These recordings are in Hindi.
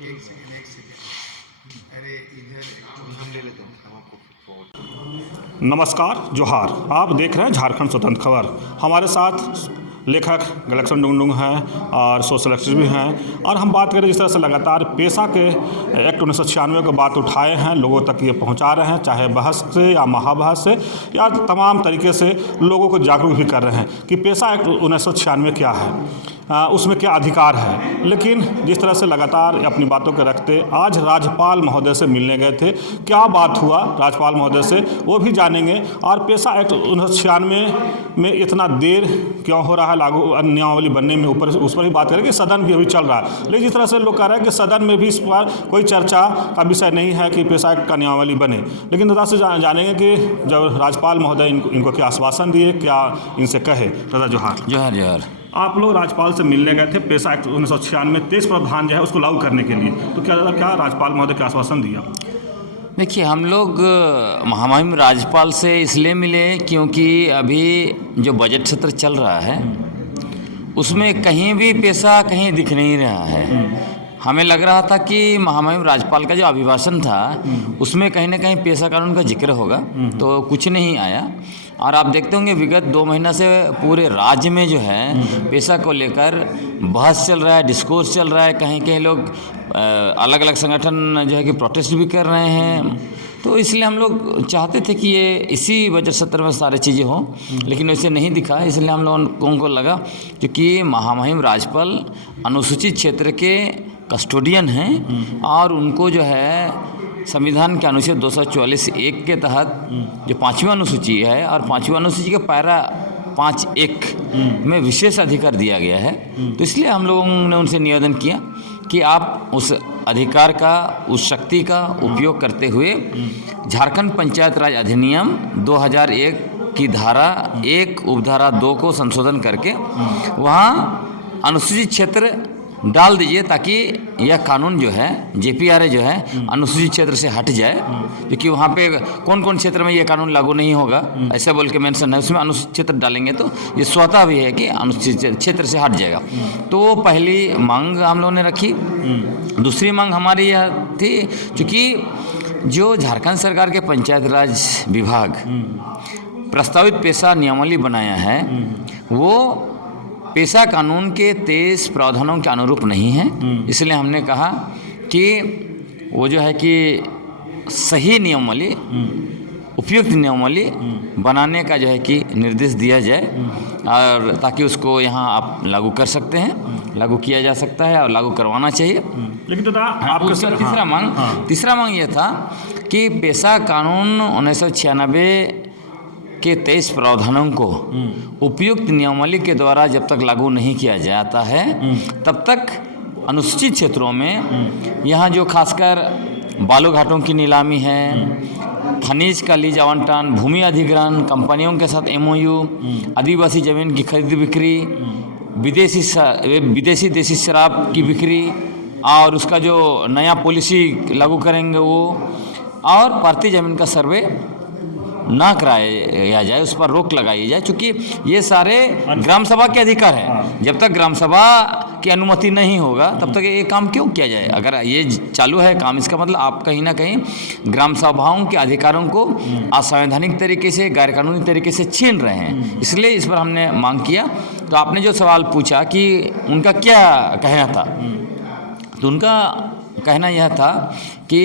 एक सेकेंड। अरे इधर हम ले लेते हैं, हम आपको forward नमस्कार, जोहार। आप देख रहे हैं झारखंड स्वतंत्र खबर। हमारे साथ लेखक गलेक्शन डुंगडुंग हैं और सोशल एक्टिविस्ट भी हैं, और हम बात करें जिस तरह से लगातार पेशा के एक्ट 1996 की बात उठाए हैं, लोगों तक ये पहुंचा रहे हैं, चाहे बहस से या महाबहस से या तमाम तरीके से लोगों को जागरूक भी कर रहे हैं कि पेशा एक्ट 1996 क्या है, उसमें क्या अधिकार है। लेकिन जिस तरह से लगातार अपनी बातों के रखते आज राज्यपाल महोदय से मिलने गए थे, क्या बात हुआ राज्यपाल महोदय से वो भी जानेंगे, और पेशा एक्ट 1996 में इतना देर क्यों हो रहा है लागू नियमावली बनने में, ऊपर उस पर भी बात करेंगे। सदन भी अभी चल रहा है, लेकिन जिस तरह से लोग कह रहे हैं कि सदन में भी इस पर कोई चर्चा का विषय नहीं है कि पेशा एक्ट का नियमावली बने। लेकिन दादा से जानेंगे कि जब राज्यपाल महोदय इनको क्या आश्वासन दिए, क्या इनसे कहे। दादा जोहार। जोहार जोहार। आप लोग राज्यपाल से मिलने गए थे पेशा एक्ट 1996 23 प्रावधान जो है उसको लागू करने के लिए, तो क्या राज्यपाल महोदय का आश्वासन दिया? देखिए, हम लोग महामहिम राज्यपाल से इसलिए मिले क्योंकि अभी जो बजट सत्र चल रहा है उसमें कहीं भी पेशा कहीं दिख नहीं रहा है। हमें लग रहा था कि महामहिम राज्यपाल का जो अभिभाषण था उसमें कहीं ना कहीं पेशा कानून का जिक्र होगा, तो कुछ नहीं आया। और आप देखते होंगे विगत 2 महीना से पूरे राज्य में जो है पेशा को लेकर बहस चल रहा है, डिस्कोर्स चल रहा है। कहीं कहीं लोग अलग अलग संगठन जो है कि प्रोटेस्ट भी कर रहे हैं। तो इसलिए हम लोग चाहते थे कि ये इसी बजट सत्र में सारी चीज़ें हों, लेकिन वैसे नहीं दिखा। इसलिए हम लोगों को लगा क्योंकि महामहिम राज्यपाल अनुसूचित क्षेत्र के कस्टोडियन हैं और उनको जो है संविधान के अनुच्छेद 244(1) के तहत जो 5वीं अनुसूची है और 5वीं अनुसूची के पैरा 5(1) में विशेष अधिकार दिया गया है। तो इसलिए हम लोगों ने उनसे निवेदन किया कि आप उस अधिकार का, उस शक्ति का उपयोग करते हुए झारखंड पंचायत राज अधिनियम 2001 की धारा 1 उपधारा 2 को संशोधन करके वहाँ अनुसूचित क्षेत्र डाल दीजिए, ताकि यह कानून जो है JPRA जो है अनुसूचित क्षेत्र से हट जाए। क्योंकि वहाँ पे कौन कौन क्षेत्र में ये कानून लागू नहीं होगा ऐसे बोल के मेंशन है, उसमें अनुसूचित क्षेत्र डालेंगे तो ये स्वतः भी है कि अनुसूचित क्षेत्र से हट जाएगा। तो वो पहली मांग हम लोगों ने रखी। दूसरी मांग हमारी यह थी, चूँकि जो झारखंड सरकार के पंचायत राज विभाग प्रस्तावित पेशा नियमावली बनाया है वो पेशा कानून के 23 प्रावधानों के अनुरूप नहीं है। इसलिए हमने कहा कि वो जो है कि सही नियमावली, उपयुक्त नियमावली बनाने का जो है कि निर्देश दिया जाए, और ताकि उसको यहाँ आप लागू कर सकते हैं, लागू किया जा सकता है और लागू करवाना चाहिए। लेकिन दादा आपका तीसरा मांग ये था कि पेशा कानून 1996 के 23 प्रावधानों को उपयुक्त नियमावली के द्वारा जब तक लागू नहीं किया जाता है तब तक अनुसूचित क्षेत्रों में यहाँ जो खासकर बालू घाटों की नीलामी है, खनिज का लीज आवंटन, भूमि अधिग्रहण, कंपनियों के साथ MOU, आदिवासी जमीन की खरीद बिक्री, विदेशी देसी शराब की बिक्री, और उसका जो नया पॉलिसी लागू करेंगे वो, और भारतीय जमीन का सर्वे ना कराया जाए, उस पर रोक लगाई जाए। क्योंकि ये सारे ग्राम सभा के अधिकार है। जब तक ग्राम सभा की अनुमति नहीं होगा तब तक ये काम क्यों किया जाए। अगर ये चालू है काम, इसका मतलब आप कहीं ना कहीं ग्राम सभाओं के अधिकारों को असंवैधानिक तरीके से, गैर कानूनी तरीके से छीन रहे हैं। इसलिए इस पर हमने मांग किया। तो आपने जो सवाल पूछा कि उनका क्या कहना था, तो उनका कहना यह था कि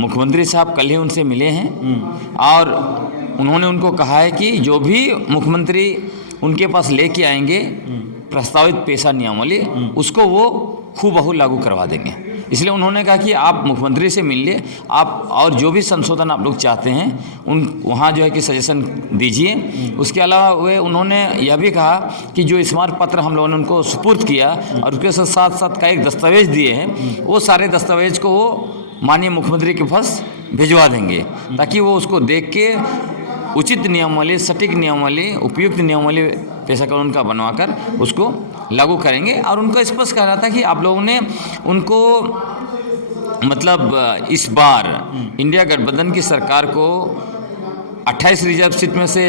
मुख्यमंत्री साहब कल ही उनसे मिले हैं और उन्होंने उनको कहा है कि जो भी मुख्यमंत्री उनके पास लेके आएंगे प्रस्तावित पेशा नियमावली, उसको वो खूबहू लागू करवा देंगे। इसलिए उन्होंने कहा कि आप मुख्यमंत्री से मिल लिए, आप और जो भी संशोधन आप लोग चाहते हैं उन वहाँ जो है कि सजेशन दीजिए। उसके अलावा वे उन्होंने यह भी कहा कि जो स्मारक पत्र हम लोगों ने उनको सुपुर्द किया और उसके साथ साथ कई दस्तावेज दिए हैं, वो सारे दस्तावेज को वो माननीय मुख्यमंत्री के पास भिजवा देंगे, ताकि वो उसको देख के उचित नियमावली, सटीक नियमावली, उपयुक्त नियमावली पेशा कानून का बनवाकर उसको लागू करेंगे। और उनको स्पष्ट कह रहा था कि आप लोगों ने उनको मतलब इस बार इंडिया गठबंधन की सरकार को 28 रिजर्व सीट में से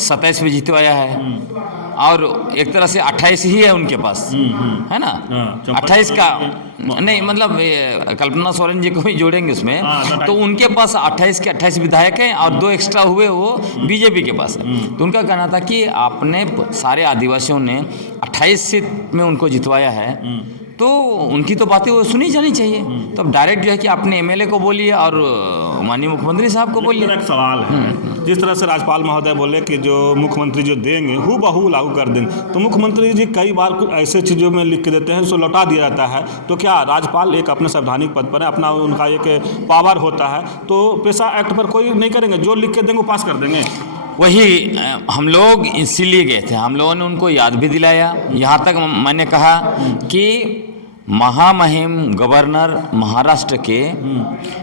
27 में जितवाया है और एक तरह से 28 ही है उनके पास, है ना। हाँ, 28 का नहीं, मतलब कल्पना सोरेन जी को भी जोड़ेंगे उसमें, तो उनके पास 28 के 28 विधायक हैं और 2 एक्स्ट्रा हुए वो बीजेपी के पास है। तो उनका कहना था कि आपने सारे आदिवासियों ने 28 सीट में उनको जितवाया है, तो उनकी तो बातें वो सुनी जानी चाहिए। तो अब डायरेक्ट जो है कि आपने एमएलए को बोलिए और माननीय मुख्यमंत्री साहब को बोलिए। मेरा एक सवाल है, जिस तरह से राज्यपाल महोदय बोले कि जो मुख्यमंत्री जो देंगे हूबहू लागू कर देंगे, तो मुख्यमंत्री जी कई बार कुछ ऐसे चीज़ों में लिख के देते हैं उसको लौटा दिया जाता है। तो क्या राज्यपाल एक अपने संवैधानिक पद पर है, अपना उनका एक पावर होता है, तो पेशा एक्ट पर कोई नहीं करेंगे, जो लिख के देंगे वो पास कर देंगे? वही हम लोग इसीलिए गए थे, हम लोगों ने उनको याद भी दिलाया। यहाँ तक मैंने कहा कि महामहिम गवर्नर महाराष्ट्र के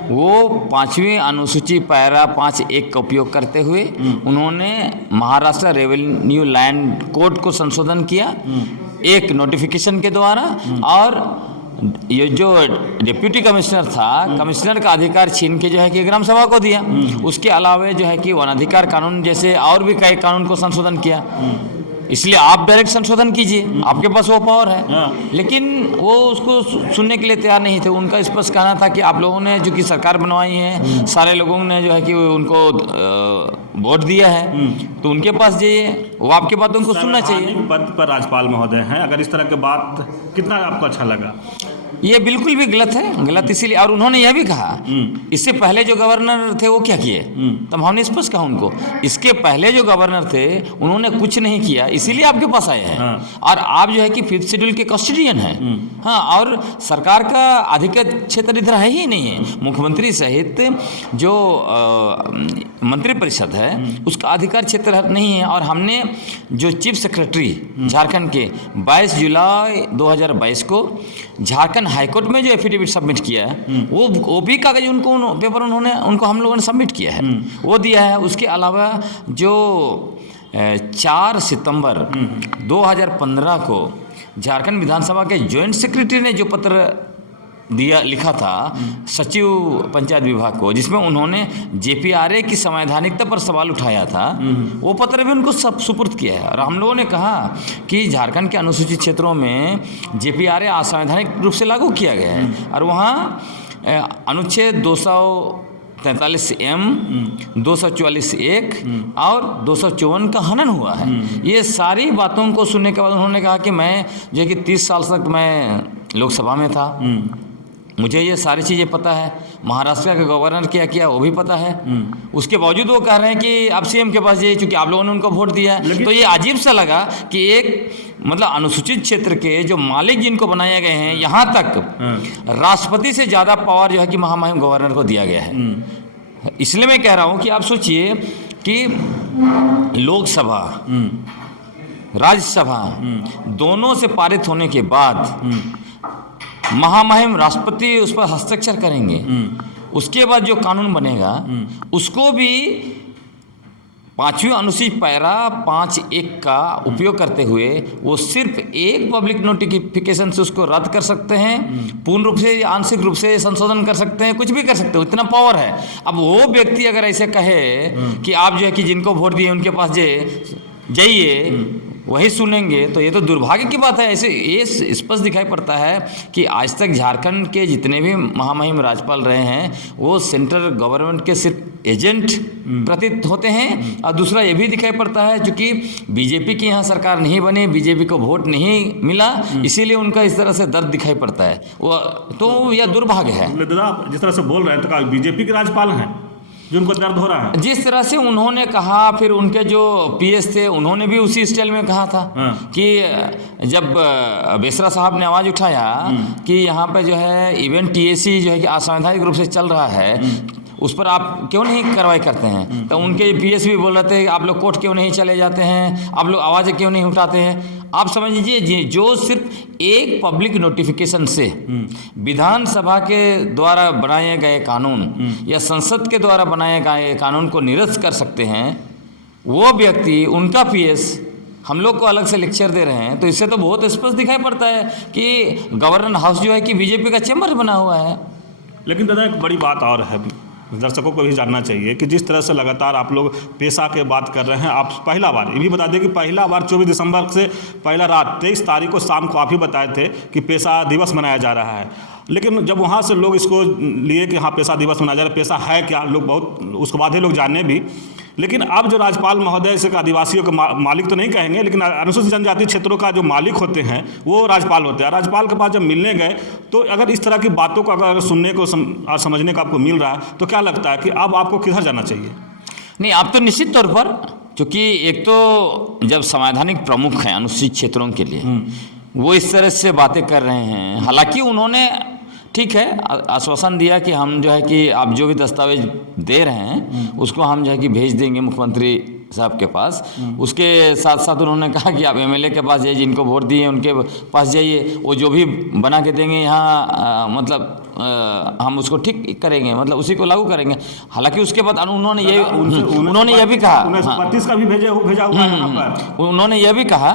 वो 5वीं अनुसूची पैरा 5(1) का उपयोग करते हुए उन्होंने महाराष्ट्र रेवेन्यू लैंड कोड को संशोधन किया एक नोटिफिकेशन के द्वारा, और ये जो डिप्यूटी कमिश्नर था, कमिश्नर का अधिकार छीन के जो है कि ग्राम सभा को दिया। उसके अलावा जो है कि वन अधिकार कानून जैसे और भी कई कानून को संशोधन किया। इसलिए आप डायरेक्ट संशोधन कीजिए, आपके पास वो पावर है। लेकिन वो उसको सुनने के लिए तैयार नहीं थे। उनका स्पष्ट कहना था कि आप लोगों ने जो कि सरकार बनवाई है, सारे लोगों ने जो है कि उनको वोट दिया है, तो उनके पास जाइए, वो आपके बात उनको सुनना चाहिए। पद पर राज्यपाल महोदय हैं, अगर इस तरह की बात कितना आपको अच्छा लगा? ये बिल्कुल भी गलत है, गलत इसीलिए। और उन्होंने यह भी कहा इससे पहले जो गवर्नर थे वो क्या किए, तब हमने स्पष्ट कहा उनको, इसके पहले जो गवर्नर थे उन्होंने कुछ नहीं किया, इसीलिए आपके पास आए हैं। और आप जो है कि 5th शेड्यूल के कस्टोडियन हैं। हाँ, और सरकार का अधिकृत क्षेत्र इधर है ही नहीं है। मुख्यमंत्री सहित जो मंत्री परिषद है उसका अधिकार क्षेत्र नहीं है। और हमने जो चीफ सेक्रेटरी झारखंड के 22 जुलाई 2022 को झारखंड हाईकोर्ट में जो एफिडेविट सबमिट किया है, वो भी कागज उनको पेपर उनको हम लोगों ने सबमिट किया है, वो दिया है। उसके अलावा जो 4 सितंबर 2015 को झारखंड विधानसभा के जॉइंट सेक्रेटरी ने जो पत्र लिखा था सचिव पंचायत विभाग को, जिसमें उन्होंने जेपीआरए की संवैधानिकता पर सवाल उठाया था, वो पत्र भी उनको सब सुपुर्द किया है। और हम लोगों ने कहा कि झारखंड के अनुसूचित क्षेत्रों में जेपीआरए असंवैधानिक रूप से लागू किया गया है, और वहाँ अनुच्छेद 243M 244(1) और 254 का हनन हुआ है। ये सारी बातों को सुनने के बाद उन्होंने कहा कि मैं जो कि 30 साल तक मैं लोकसभा में था, मुझे ये सारी चीज़ें पता है, महाराष्ट्र के गवर्नर क्या किया वो भी पता है। उसके बावजूद वो कह रहे हैं कि आप सीएम के पास जाइए, चूँकि आप लोगों ने उनको वोट दिया है। तो ये अजीब सा लगा कि एक मतलब अनुसूचित क्षेत्र के जो मालिक जिनको बनाए गए हैं, यहाँ तक राष्ट्रपति से ज़्यादा पावर जो है कि महामहिम गवर्नर को दिया गया है। इसलिए मैं कह रहा हूँ कि आप सोचिए कि लोकसभा राज्यसभा दोनों से पारित होने के बाद महामहिम राष्ट्रपति उस पर हस्ताक्षर करेंगे, उसके बाद जो कानून बनेगा उसको भी 5वीं अनुसूची पैरा 5(1) का उपयोग करते हुए वो सिर्फ एक पब्लिक नोटिफिकेशन से उसको रद्द कर सकते हैं, पूर्ण रूप से या आंशिक रूप से संशोधन कर सकते हैं, कुछ भी कर सकते हो, इतना पावर है। अब वो व्यक्ति अगर ऐसे कहे कि आप जो है कि जिनको वोट दिए उनके पास जाइए वही सुनेंगे, तो ये तो दुर्भाग्य की बात है। ऐसे ये स्पष्ट दिखाई पड़ता है कि आज तक झारखंड के जितने भी महामहिम राज्यपाल रहे हैं वो सेंट्रल गवर्नमेंट के सिर्फ एजेंट प्रतीत होते हैं। और दूसरा ये भी दिखाई पड़ता है क्योंकि बीजेपी की यहाँ सरकार नहीं बनी, बीजेपी को वोट नहीं मिला, इसीलिए उनका इस तरह से दर्द दिखाई पड़ता है। वो तो यह दुर्भाग्य है। दादा जिस तरह से बोल रहे हैं तो बीजेपी के राज्यपाल हैं जो उनको दर्द हो रहा है? जिस तरह से उन्होंने कहा, फिर उनके जो पीएस थे उन्होंने भी उसी स्टाइल में कहा था कि जब बेसरा साहब ने आवाज़ उठाया कि यहाँ पे जो है इवेंट टीएसी जो है कि असंवैधानिक रूप से चल रहा है, उस पर आप क्यों नहीं कार्रवाई करते हैं, तो उनके पीएस भी बोल रहे थे आप लोग कोर्ट क्यों नहीं चले जाते हैं, आप लोग आवाज़ें क्यों नहीं उठाते हैं। आप समझ लीजिए जो सिर्फ एक पब्लिक नोटिफिकेशन से विधानसभा के द्वारा बनाए गए कानून या संसद के द्वारा बनाए गए कानून को निरस्त कर सकते हैं, वो व्यक्ति उनका पीएस हम लोग को अलग से लेक्चर दे रहे हैं, तो इससे तो बहुत स्पष्ट दिखाई पड़ता है कि गवर्नर हाउस जो है कि बीजेपी का चैम्बर बना हुआ है। लेकिन दादा एक बड़ी बात और है, दर्शकों को भी जानना चाहिए कि जिस तरह से लगातार आप लोग पेशा के बात कर रहे हैं, आप पहला बार ये भी बता दें कि पहला बार 24 दिसंबर से पहला रात 23 तारीख को शाम को आप ही बताए थे कि पेशा दिवस मनाया जा रहा है, लेकिन जब वहाँ से लोग इसको लिए कि हाँ पेशा दिवस मनाया जा रहा है, पेशा है क्या, लोग बहुत उसके बाद ही लोग जाने भी। लेकिन अब जो राज्यपाल महोदय से आदिवासियों के मालिक तो नहीं कहेंगे, लेकिन अनुसूचित जनजाति क्षेत्रों का जो मालिक होते हैं वो राज्यपाल होते हैं। राज्यपाल के पास जब मिलने गए तो अगर इस तरह की बातों को अगर सुनने को और समझने को आपको मिल रहा है तो क्या लगता है कि अब आपको किधर जाना चाहिए? नहीं, आप तो निश्चित तौर पर, क्योंकि एक तो जब संवैधानिक प्रमुख हैं अनुसूचित क्षेत्रों के लिए वो इस तरह से बातें कर रहे हैं, हालांकि उन्होंने ठीक है आश्वासन दिया कि हम जो है कि आप जो भी दस्तावेज दे रहे हैं उसको हम जो है कि भेज देंगे मुख्यमंत्री साहब के पास। उसके साथ साथ उन्होंने कहा कि आप एमएलए के पास जाइए, जिनको वोट दिए उनके पास जाइए, वो जो भी बना के देंगे यहाँ मतलब हम उसको ठीक करेंगे, मतलब उसी को लागू करेंगे। हालांकि उसके बाद उन्होंने ये भी कहा, 1932 का भी भेजा हुआ है यहाँ पर। उन्होंने ये भी कहा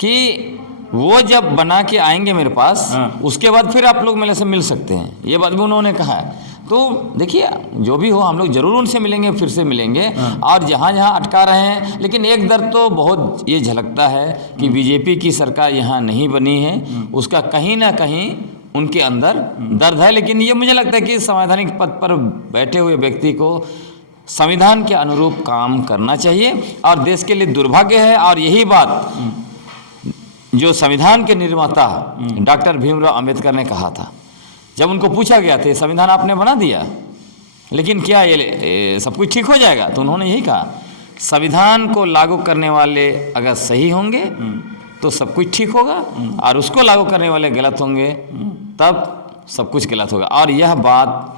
कि वो जब बना के आएंगे मेरे पास उसके बाद फिर आप लोग मेरे से मिल सकते हैं, ये बात भी उन्होंने कहा है। तो देखिए जो भी हो हम लोग जरूर उनसे मिलेंगे, फिर से मिलेंगे, और जहाँ जहाँ अटका रहे हैं। लेकिन एक दर्द तो बहुत ये झलकता है कि बीजेपी की सरकार यहाँ नहीं बनी है, उसका कहीं ना कहीं उनके अंदर दर्द है। लेकिन ये मुझे लगता है कि संवैधानिक पद पर बैठे हुए व्यक्ति को संविधान के अनुरूप काम करना चाहिए, और देश के लिए दुर्भाग्य है। और यही बात जो संविधान के निर्माता डॉक्टर भीमराव अंबेडकर ने कहा था, जब उनको पूछा गया था संविधान आपने बना दिया लेकिन क्या ये सब कुछ ठीक हो जाएगा, तो उन्होंने यही कहा संविधान को लागू करने वाले अगर सही होंगे तो सब कुछ ठीक होगा, और उसको लागू करने वाले गलत होंगे तब सब कुछ गलत होगा। और यह बात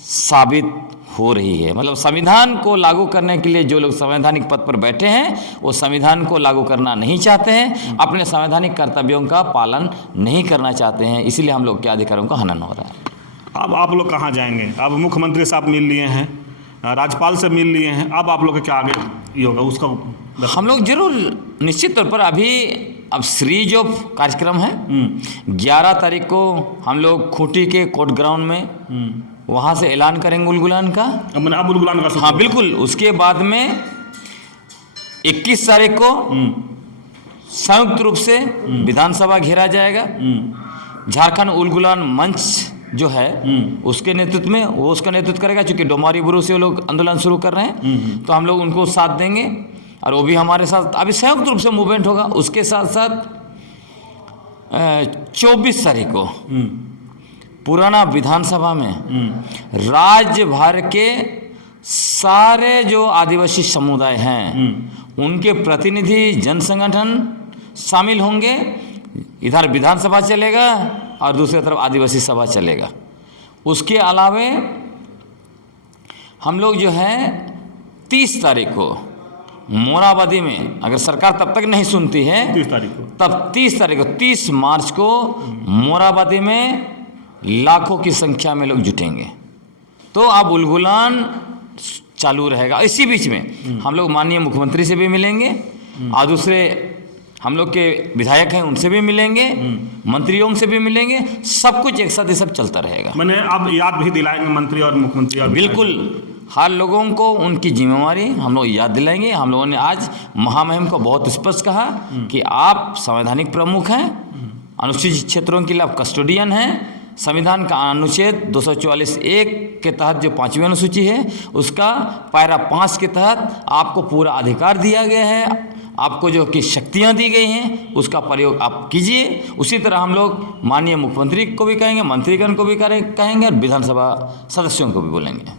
साबित हो रही है। मतलब संविधान को लागू करने के लिए जो लोग संवैधानिक पद पर बैठे हैं वो संविधान को लागू करना नहीं चाहते हैं, अपने संवैधानिक कर्तव्यों का पालन नहीं करना चाहते हैं, इसीलिए हम लोग के अधिकारों का हनन हो रहा है। अब आप लोग कहाँ जाएंगे? अब मुख्यमंत्री साहब मिल लिए हैं, राज्यपाल से मिल लिए हैं, अब आप लोग के क्या आगे ये होगा उसका? हम लोग जरूर निश्चित तौर पर अब सीरीज ऑफ कार्यक्रम है। 11 तारीख को हम लोग खूंटी के कोर्ट ग्राउंड में वहाँ से ऐलान करेंगे उलगुलान का। अब उलगुलान का? हाँ बिल्कुल। उसके बाद में 21 तारीख को संयुक्त रूप से विधानसभा घेरा जाएगा। झारखंड उलगुलान मंच जो है उसके नेतृत्व में, वो उसका नेतृत्व करेगा, चूँकि डोमारी बुरु से वो लोग आंदोलन शुरू कर रहे हैं तो हम लोग उनको साथ देंगे, और वो भी हमारे साथ अभी संयुक्त रूप से मूवमेंट होगा। उसके साथ साथ 24 तारीख को पुराना विधानसभा में राज्य भर के सारे जो आदिवासी समुदाय हैं उनके प्रतिनिधि जन संगठन शामिल होंगे। इधर विधानसभा चलेगा और दूसरी तरफ आदिवासी सभा चलेगा। उसके अलावे हम लोग जो है 30 तारीख को मोराबादी में, अगर सरकार तब तक नहीं सुनती है 30 तारीख को, तब 30 मार्च को मोराबादी में लाखों की संख्या में लोग जुटेंगे। तो अब उलगुलान चालू रहेगा। इसी बीच में हम लोग माननीय मुख्यमंत्री से भी मिलेंगे और दूसरे हम लोग के विधायक हैं उनसे भी मिलेंगे, मंत्रियों से भी मिलेंगे, सब कुछ एक साथ ये सब चलता रहेगा। मैंने अब याद भी दिलाएंगे मंत्री और मुख्यमंत्री और बिल्कुल हर लोगों को उनकी जिम्मेवारी हम लोग याद दिलाएंगे। हम लोगों ने आज महामहिम को बहुत स्पष्ट कहा कि आप संवैधानिक प्रमुख हैं, अनुसूचित क्षेत्रों के लिए आप कस्टोडियन हैं। संविधान का अनुच्छेद 244(1) के तहत जो 5वीं अनुसूची है उसका पैरा 5 के तहत आपको पूरा अधिकार दिया गया है, आपको जो कि शक्तियां दी गई हैं उसका प्रयोग आप कीजिए। उसी तरह हम लोग माननीय मुख्यमंत्री को भी कहेंगे, मंत्रीगण को भी कहेंगे और विधानसभा सदस्यों को भी बोलेंगे।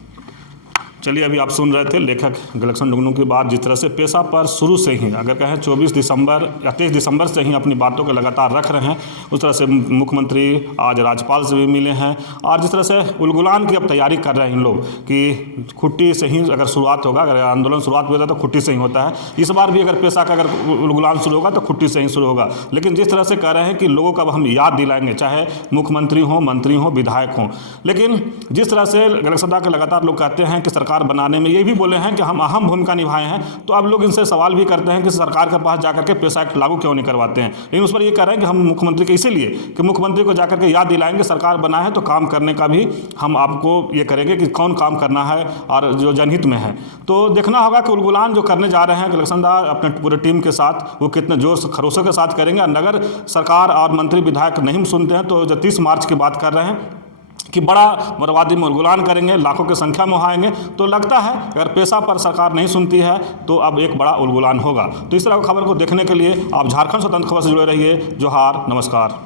चलिए, अभी आप सुन रहे थे लेखक गलेक्सन डुंगडुंग की बात। जिस तरह से पेशा पर शुरू से ही अगर कहें 24 दिसंबर या 23 दिसंबर से ही अपनी बातों को लगातार रख रहे हैं, उस तरह से मुख्यमंत्री आज राज्यपाल से भी मिले हैं और जिस तरह से उलगुलान की अब तैयारी कर रहे हैं इन लोग कि खुट्टी से ही अगर शुरुआत होगा, अगर आंदोलन शुरुआत हुआ था तो खुट्टी से ही होता है, इस बार भी अगर पेशा का अगर उलगुलान शुरू होगा तो खुट्टी से ही शुरू होगा। लेकिन जिस तरह से कह रहे हैं कि लोगों को अब हम याद दिलाएंगे, चाहे मुख्यमंत्री हों, मंत्री हों, विधायक हों, लेकिन जिस तरह से गलेक्सन दा के लगातार लोग कहते हैं कि सरकार सरकार बनाने में ये भी बोले हैं कि हम अहम भूमिका निभाए हैं। तो अब लोग इनसे सवाल भी करते हैं कि सरकार के पास जाकर के पेशा एक्ट लागू क्यों नहीं करवाते हैं। लेकिन उस पर ये कह रहे हैं कि हम मुख्यमंत्री के इसीलिए कि मुख्यमंत्री को जाकर के याद दिलाएंगे सरकार बना है तो काम करने का भी हम आपको ये करेंगे कि कौन काम करना है और जो जनहित में है। तो देखना होगा कि उलगुलान जो करने जा रहे हैं कलेक्शन दास अपने पूरे टीम के साथ वो कितने जोर खरोशों के साथ करेंगे। अगर सरकार और मंत्री विधायक नहीं सुनते हैं तो जो 30 मार्च की बात कर रहे हैं कि बड़ा बर्बादी में उलगुलान करेंगे, लाखों की संख्या में आएंगे। तो लगता है अगर पेशा पर सरकार नहीं सुनती है तो अब एक बड़ा उलगुलान होगा। तो इस तरह की खबर को देखने के लिए आप झारखंड स्वतंत्र खबर से जुड़े रहिए। जोहार, नमस्कार।